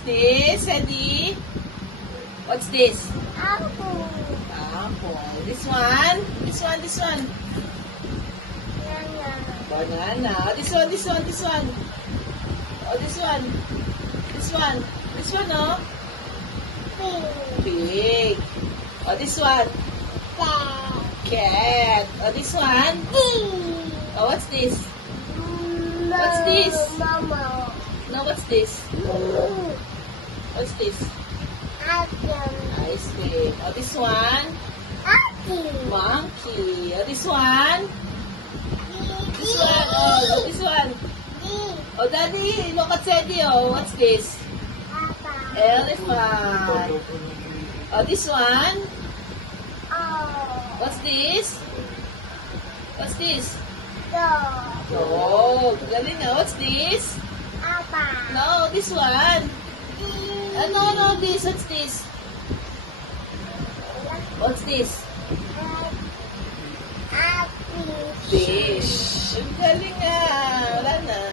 this, Eddie? What's this? Apple. Apple. This one? This one, this one. Banana. Banana. This one, this one, this one. Oh, this one. This one. This one, oh. Pig. Pig. Oh, this one. Cat. Oh, this one. Oh, what's this? What's this? Mama. No, what's this? What's this? Apple. Ice cream. Oh, this one. Apple. Monkey. Oh, this one. This one. Oh, this one. Oh, Daddy, look at Teddy. Oh, what's this? Elephant. Oh, this one. What's this? What's this? Dog. Galing na. What's this? No, this one. No, this. What's this? What's this? Fish. Ang galing nga.